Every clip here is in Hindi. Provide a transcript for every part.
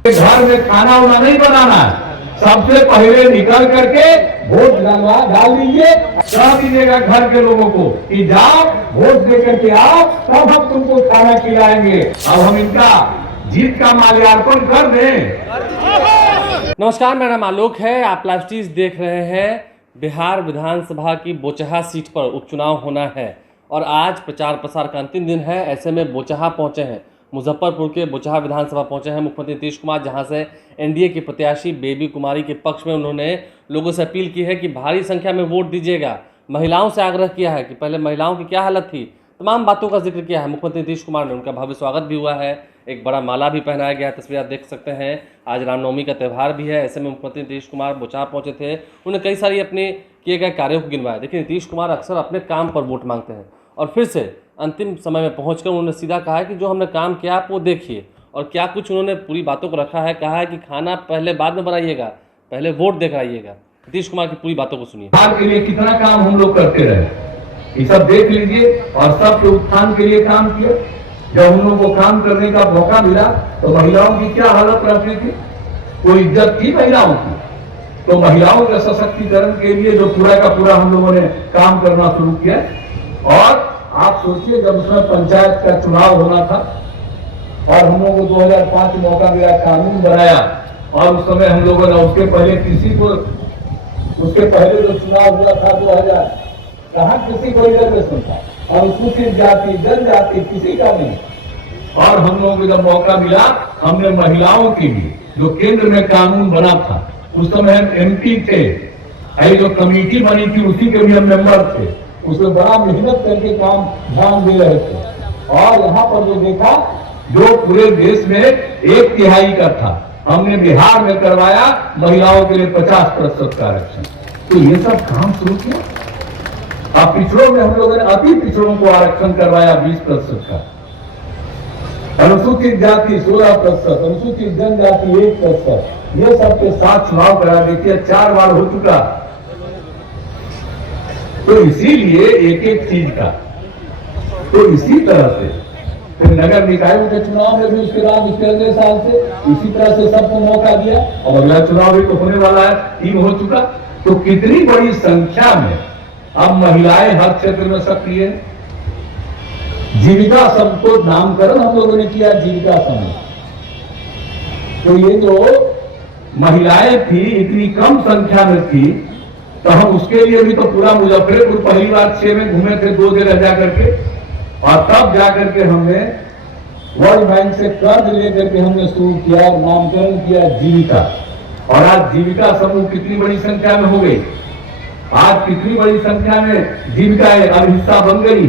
घर में खाना वाना नहीं बनाना है, सबसे पहले निकल करके वोट डाल दीजिए, कह दीजिएगा घर के लोगों को कि जाओ वोट दे करके आओ, तब हम तुमको खाना खिलाएंगे। अब हम इनका जीत का माल्यार्पण कर दें। नमस्कार, मेरा नाम आलोक है। आप लाइव स्ट्रीज देख रहे हैं। बिहार विधानसभा की बोचहा सीट पर उपचुनाव होना है और आज प्रचार प्रसार का अंतिम दिन है। ऐसे में बोचहा पहुंचे हैं, मुजफ्फरपुर के बोचहा विधानसभा पहुंचे हैं मुख्यमंत्री नीतीश कुमार, जहां से एनडीए के प्रत्याशी बेबी कुमारी के पक्ष में उन्होंने लोगों से अपील की है कि भारी संख्या में वोट दीजिएगा। महिलाओं से आग्रह किया है कि पहले महिलाओं की क्या हालत थी, तमाम बातों का जिक्र किया है मुख्यमंत्री नीतीश कुमार ने। उनका भव्य स्वागत भी हुआ है, एक बड़ा माला भी पहनाया गया है, तस्वीर आप देख सकते हैं। आज रामनवमी का त्यौहार भी है। ऐसे में मुख्यमंत्री नीतीश कुमार बोचहा पहुंचे थे। उन्होंने कई सारी अपने किए गए कार्यों को गिनवाया। देखिए, नीतीश कुमार अक्सर अपने काम पर वोट मांगते हैं और फिर से अंतिम समय में पहुंचकर उन्होंने सीधा कहा है कि जो हमने काम किया आप वो देखिए। और क्या कुछ उन्होंने पूरी बातों को रखा है, कहा है कि खाना पहले बाद में बनाइएगा, पहले वोट देकर आइएगा। नीतीश कुमार की पूरी बातों को सुनिए। बिहार के लिए कितना काम हम लोग करते रहे, ये सब देख लीजिए। और सबके उत्थान के लिए काम किया। जब हम लोगों को काम करने का मौका मिला तो महिलाओं की क्या हालत रहती थी, कोई इज्जत थी महिलाओं की? तो महिलाओं के सशक्तिकरण के लिए जो पूरा का पूरा हम लोगों ने काम करना शुरू किया। और आप सोचिए, जब उसमें पंचायत का चुनाव होना था और हम लोगों को 2005 मौका मिला, कानून बनाया, और उस समय हम लोगों ने उसके पहले किसी को, उसके पहले जो चुनाव हुआ था 2000, कहाँ किसी को रिजर्वेशन था, और अनुसूचित जाति जनजाति किसी का नहीं। और हम लोगों को जब मौका मिला, हमने महिलाओं के लिए जो केंद्र में कानून बना था, उस समय हम एमपी थे, जो कमेटी बनी थी उसी के भी हम मेंबर थे, उसमें बड़ा मेहनत करके काम ध्यान दे रहे थे। और यहाँ पर जो देखा, जो पूरे देश में 1/3 का था, हमने बिहार में करवाया महिलाओं के लिए 50% का आरक्षण। तो ये सब काम शुरू किया। अब पिछड़ों में हम लोगों ने अति पिछड़ों को आरक्षण करवाया 20% का, अनुसूचित जाति 16%, अनुसूचित जनजाति 1%। ये सबके साथ चुनाव करा, देखिए 4 बार हो चुका। तो इसीलिए एक एक चीज का, तो इसी तरह से फिर नगर निकायों के चुनाव में भी उसके बाद उसके अगले साल से इसी तरह से सबको मौका दिया। और अगला चुनाव भी तो होने वाला है, 3 हो चुका। तो कितनी बड़ी संख्या में अब महिलाएं हर क्षेत्र में सक्रिय है। जीविका समूह को नामकरण हम लोगों ने किया, जीविका समूह। तो ये जो महिलाएं थी, इतनी कम संख्या में थी, तो हम उसके लिए भी तो पूरा मुजफ्फरपुर पहली बार 6 में घूमे थे, 2 जगह जाकर के। और तब जाकर के हमने वर्ल्ड बैंक से कर्ज लेकर के हमने शुरू किया, नामकरण किया जीविका। और आज जीविका समूह कितनी बड़ी संख्या में हो गई, आज कितनी बड़ी संख्या में जीविका अब हिस्सा बन गई।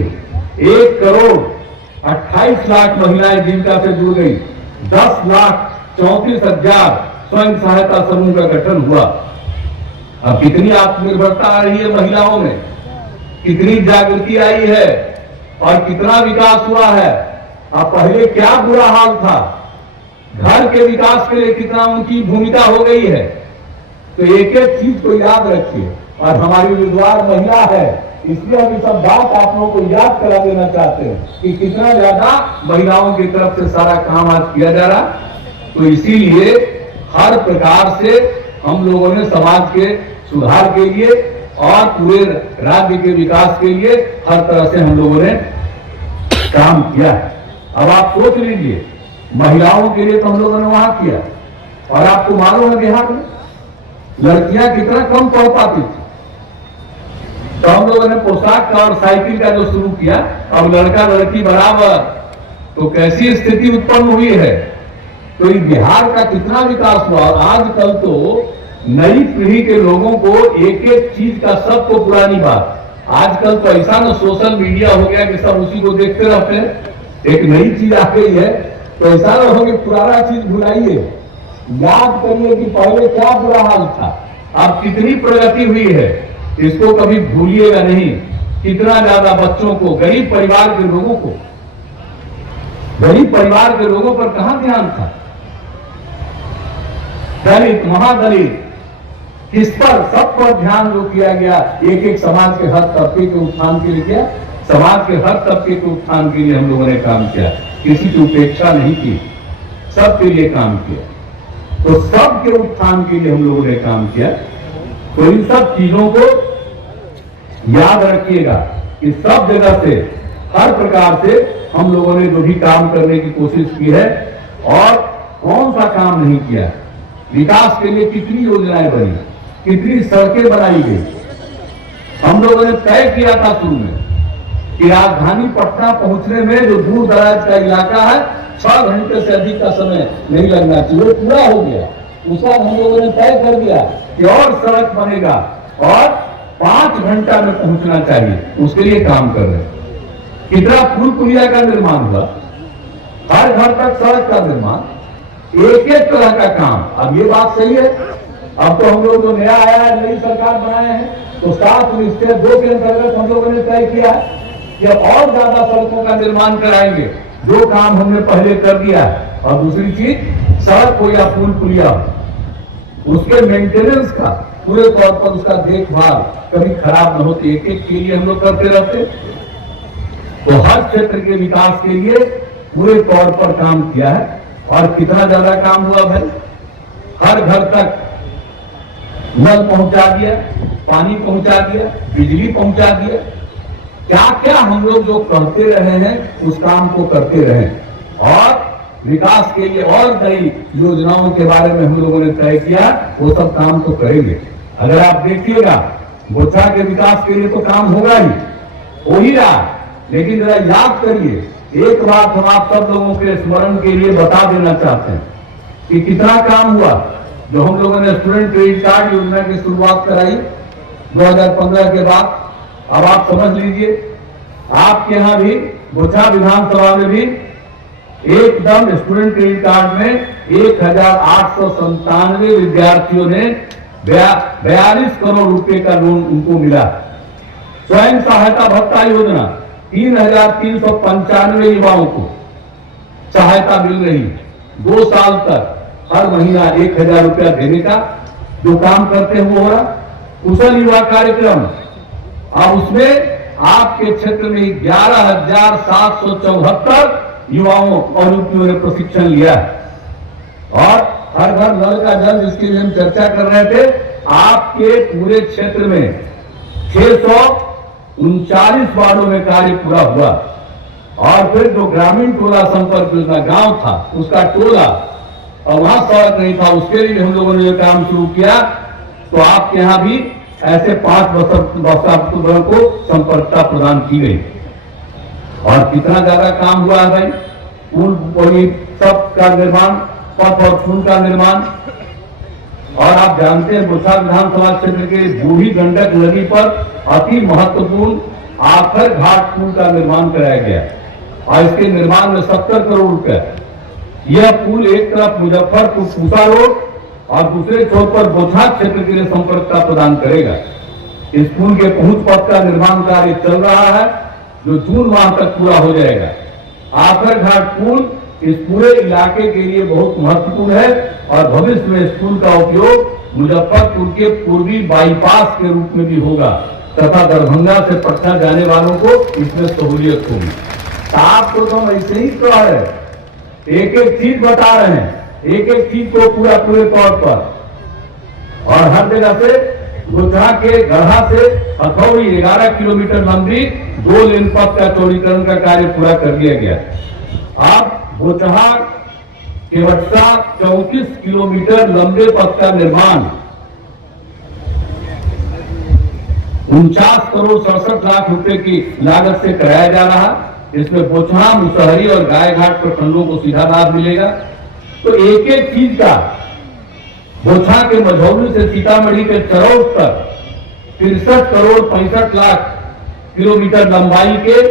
1,28,00,000 महिलाएं जीविका से जुड़ गई। 10,34,000 स्वयं सहायता समूह का गठन हुआ। अब कितनी आत्मनिर्भरता आ रही है महिलाओं में, कितनी जागृति आई है और कितना विकास हुआ है। अब पहले क्या बुरा हाल था, घर के विकास के लिए कितना उनकी भूमिका हो गई है। तो एक एक चीज को याद रखिए। और हमारी उम्मीदवार महिला है, इसलिए हम ये सब बात आप लोगों को याद करा देना चाहते हैं कि कितना ज्यादा महिलाओं की तरफ से सारा काम आज किया जा रहा। तो इसीलिए हर प्रकार से हम लोगों ने समाज के सुधार के लिए और पूरे राज्य के विकास के लिए हर तरह से हम लोगों ने काम किया है। अब आप सोच लीजिए, महिलाओं के लिए तो हम लोगों ने वहां किया। और आपको मालूम है बिहार में लड़कियां कितना कम पढ़ पाती थी, तो हम लोगों ने पोशाक का और साइकिल का जो शुरू किया, अब लड़का लड़की बराबर। तो कैसी स्थिति उत्पन्न हुई है। तो इस बिहार का कितना विकास हुआ। आजकल तो नई पीढ़ी के लोगों को एक एक चीज का, सबको पुरानी बात, आजकल तो ऐसा ना सोशल मीडिया हो गया कि सब उसी को देखते रहते हैं। एक नई चीज आ गई है, तो ऐसा ना हो कि पुराना चीज भुलाइए, याद करिए कि पहले क्या बुरा हाल था, अब कितनी प्रगति हुई है, इसको कभी भूलिएगा नहीं। कितना ज्यादा बच्चों को, गरीब परिवार के लोगों को, गरीब परिवार के लोगों पर कहां ध्यान था। दलित, महादलित, किस पर, सब पर ध्यान जो किया गया, एक एक समाज के हर तबके के उत्थान के लिए किया। समाज के हर तबके के उत्थान के लिए हम लोगों ने काम किया, किसी की उपेक्षा नहीं की, सबके लिए काम किया। तो सबके उत्थान के लिए हम लोगों ने काम किया। तो इन सब चीजों को याद रखिएगा कि सब जगह से हर प्रकार से हम लोगों ने जो भी काम करने की कोशिश की है और कौन सा काम नहीं किया। विकास के लिए कितनी योजनाएं बनी, कितनी सड़कें बनाई गई। हम लोगों ने तय किया था शुरू में कि राजधानी पटना पहुंचने में जो दूर दराज का इलाका है 6 घंटे से अधिक का समय नहीं लगना चाहिए, वो पूरा हो गया। उसका हम लोगों ने तय कर दिया कि और सड़क बनेगा और 5 घंटा में पहुंचना चाहिए, उसके लिए काम कर रहे हैं। कितना पुल पुलिया का निर्माण हुआ, हर घर तक सड़क का निर्माण, एक एक तरह का काम। अब ये बात सही है। अब तो हम लोग जो नया आया है, नई सरकार बनाए हैं, तो 7 निश्चय 2 के अंतर्गत हम लोगों ने तय किया कि अब और ज्यादा सड़कों का निर्माण कराएंगे। जो काम हमने पहले कर दिया है। और दूसरी चीज, सड़क हो या पुल पुलिया हो, उसके मेंटेनेंस का पूरे तौर पर उसका देखभाल कभी खराब न होती, एक एक के लिए हम लोग करते रहते। तो हर क्षेत्र के विकास के लिए पूरे तौर पर काम किया है। और कितना ज्यादा काम हुआ भाई, हर घर तक नल पहुंचा दिया, पानी पहुंचा दिया, बिजली पहुंचा दिया। क्या क्या हम लोग जो करते रहे हैं उस काम को करते रहे। और विकास के लिए और नई योजनाओं के बारे में हम लोगों ने तय किया, वो सब काम तो करेंगे। अगर आप देखिएगा, बोचहा के विकास के लिए तो काम होगा ही, हो ही रहा। लेकिन जरा याद करिए, एक बात हम आप सब लोगों के स्मरण के लिए बता देना चाहते हैं कि कितना काम हुआ। जो हम लोगों ने स्टूडेंट क्रेडिट कार्ड योजना की शुरुआत कराई 2015 के बाद, अब आप समझ लीजिए, आपके यहां भी बोचहा विधानसभा में भी एकदम स्टूडेंट क्रेडिट कार्ड में 1897 विद्यार्थियों ने 42 करोड़ रुपए का लोन उनको मिला। स्वयं सहायता भत्ता योजना 3395 युवाओं को सहायता मिल रही। 2 साल तक हर महीना 1000 रुपया देने का जो काम करते हैं वो हो रहा। कुशल युवा कार्यक्रम, अब उसमें आपके क्षेत्र में 11,774 युवाओं और युवतियों ने प्रशिक्षण लिया। और हर घर नल का जल, जिसके लिए हम चर्चा कर रहे थे, आपके पूरे क्षेत्र में 639 वार्डों में कार्य पूरा हुआ। और फिर जो ग्रामीण टोला संपर्क योजना गांव था, उसका टोला और वहां सड़क नहीं था, उसके लिए हम लोगों ने ये काम शुरू किया। तो आपके यहां भी ऐसे 5 वर्षों को संपर्कता प्रदान की गई। और कितना ज्यादा काम हुआ है भाई, पुल सब का निर्माण, पथ और पुल का निर्माण। और आप जानते हैं बोचहा विधानसभा क्षेत्र के बूढ़ी गंडक नदी पर अति महत्वपूर्ण आखर घाट पुल का निर्माण कराया गया। और इसके निर्माण में 70 करोड़ रुपए। यह पुल एक तरफ मुजफ्फरपुर पूसा रोड और दूसरे छोर पर बोचहा क्षेत्र के लिए संपर्कता प्रदान करेगा। इस पुल के पहुंच पथ का निर्माण कार्य चल रहा है, जो जून माह तक पूरा हो जाएगा। आखर घाट पुल इस पूरे इलाके के लिए बहुत महत्वपूर्ण है और भविष्य में इस पुल का उपयोग मुजफ्फरपुर के पूर्वी बाईपास के रूप में भी होगा तथा दरभंगा से पटना जाने वालों को इसमें सहूलियत होगी। तो आपको तो हम ऐसे ही कह रहे हैं, एक एक चीज बता रहे हैं, एक एक चीज को पूरे तौर पर। और हर जगह से बोचहा के गढ़ा से हथौड़ी 11 किलोमीटर लंबी 2 लेन पथ का चौड़ीकरण का कार्य पूरा कर लिया गया। अब बोचहा केवटसा 34 किलोमीटर लंबे पथ का निर्माण 49 करोड़ 67 लाख रुपए की लागत से कराया जा रहा। इसमें बोचहा, मुसहरी और गायघाट प्रखंडों को सीधा लाभ मिलेगा। तो एक एक चीज का बोचहा के मझौली से सीतामढ़ी के चरौद तक 63 करोड़ 65 लाख किलोमीटर लंबाई के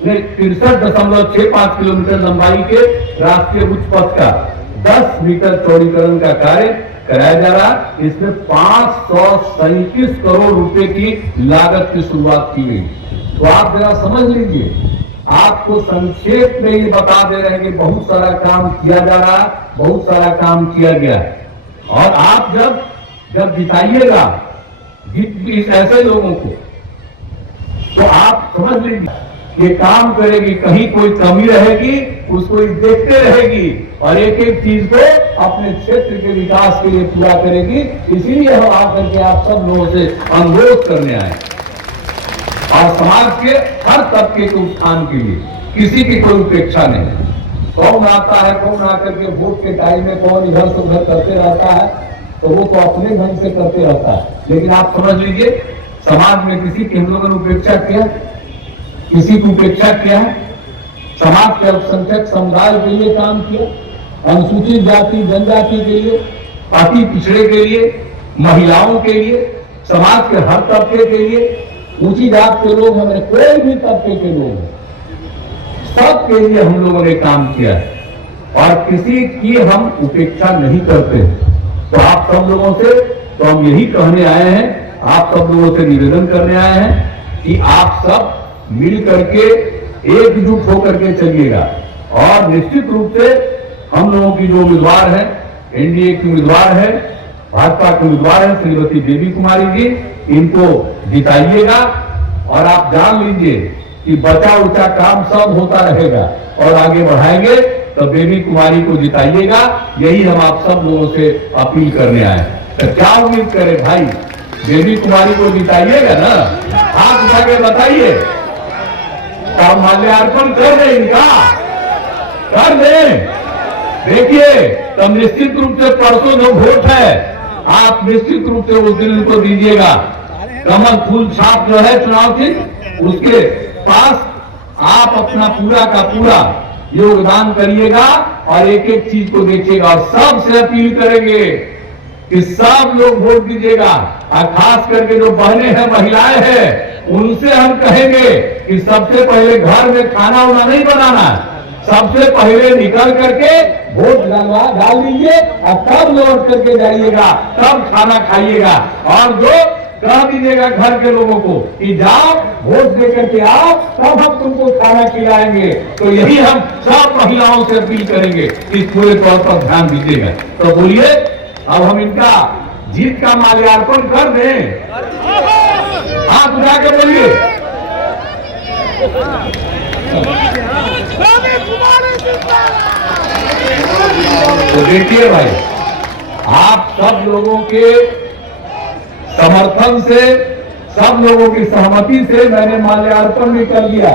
63.65 किलोमीटर लंबाई के राष्ट्रीय उच्च पथ का 10 मीटर चौड़ीकरण का कार्य कराया जा रहा। इसमें 537 करोड़ रुपए की लागत की शुरुआत की गई। तो आप जरा समझ लीजिए, आपको संक्षेप में ये बता दे रहे हैं कि बहुत सारा काम किया जा रहा, बहुत सारा काम किया गया। और आप जब जिताइएगा ऐसे लोगों को, तो आप समझ लीजिए ये काम करेगी, कहीं कोई कमी रहेगी उसको ये देखते रहेगी और एक एक चीज को अपने क्षेत्र के विकास के लिए पूरा करेगी। इसीलिए हम आकर के आप सब लोगों से अनुरोध करने आए और समाज के हर तबके के उत्थान के लिए किसी की कोई उपेक्षा नहीं। कौन आता है, कौन आकर के वोट के टाइम में कौन इधर से उधर करते रहता है, तो वो तो अपने ढंग से करते रहता है। लेकिन आप समझ लीजिए, समाज में किसी की हम लोगों ने उपेक्षा किया, किसी की उपेक्षा किया है? समाज के अल्पसंख्यक समुदाय के लिए काम किया, अनुसूचित जाति जनजाति के लिए, अति पिछड़े के लिए, महिलाओं के लिए, समाज के हर तबके के लिए, ऊंची जात के लोग हमारे कोई भी तबके के लोग हैं, सबके लिए हम लोगों ने काम किया है और किसी की हम उपेक्षा नहीं करते। तो आप सब लोगों से तो हम यही कहने आए हैं, आप सब लोगों से निवेदन करने आए हैं कि आप सब मिल करके एकजुट होकर के चलिएगा और निश्चित रूप से हम लोगों की जो उम्मीदवार है, एनडीए की उम्मीदवार है, भाजपा की उम्मीदवार है श्रीमती बेबी कुमारी जी, इनको जिताइएगा और आप जान लीजिए कि बचा उचा काम सब होता रहेगा और आगे बढ़ाएंगे। तो बेबी कुमारी को जिताइएगा, यही हम आप सब लोगों से अपील करने आए हैं। तो क्या उम्मीद करें भाई, बेबी कुमारी को जिताइएगा ना? हाथ उठा के बताइए, तो माल्यार्पण कर दें, इनका कर दें। देखिए, तब निश्चित रूप से परसों जो वोट है, आप निश्चित रूप से उस दिन उनको दीजिएगा। कमल फूल छाप जो है चुनाव चिन्ह, उसके पास आप अपना पूरा का पूरा योगदान करिएगा और एक एक चीज को देखिएगा और सबसे अपील करेंगे कि सब लोग वोट दीजिएगा और खास करके जो बहनें हैं, महिलाएं हैं, उनसे हम कहेंगे कि सबसे पहले घर में खाना वाना नहीं बनाना, सबसे पहले निकल करके वोट डाल दीजिए और तब लौट करके जाइएगा, तब खाना खाइएगा और जो कह दीजिएगा घर के लोगों को कि जाओ वोट दे करके आओ, तब हम तुमको खाना खिलाएंगे। तो यही हम सब महिलाओं से अपील करेंगे कि पूरे तौर पर ध्यान दीजिएगा। तो बोलिए, अब हम इनका जीत का माल्यार्पण कर दें, हाथ उठा के बोलिए। तो देखिए भाई, आप सब लोगों के समर्थन से, सब लोगों की सहमति से मैंने माल्यार्पण भी कर दिया।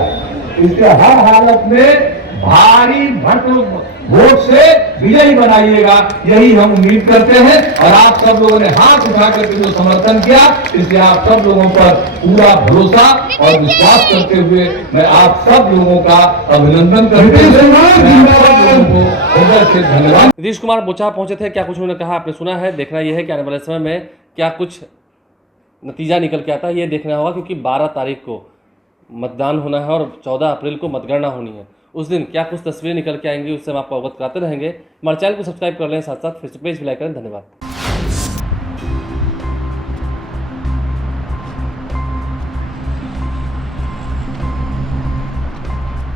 इससे हर हालत में भारी भरपूर वोट से विजयी बनाइएगा, यही हम उम्मीद करते हैं। और आप सब लोगों ने हाथ उठा करके जो समर्थन किया, इसलिए आप सब लोगों पर पूरा भरोसा और विश्वास करते हुए मैं आप सब लोगों का अभिनंदन करते हुए धन्यवाद। नीतीश कुमार बोचहा पहुंचे थे, क्या कुछ उन्होंने कहा आपने सुना है। देखना यह है कि आने वाले समय में क्या कुछ नतीजा निकल के आता है, ये देखना होगा, क्योंकि 12 तारीख को मतदान होना है और 14 अप्रैल को मतगणना होनी है। उस दिन क्या कुछ तस्वीरें निकल के आएंगी, उससे हम आपको अवगत कराते रहेंगे। हमारे चैनल को सब्सक्राइब कर लें, साथ साथ फेसबुक पेज भी लाइक करें। धन्यवाद।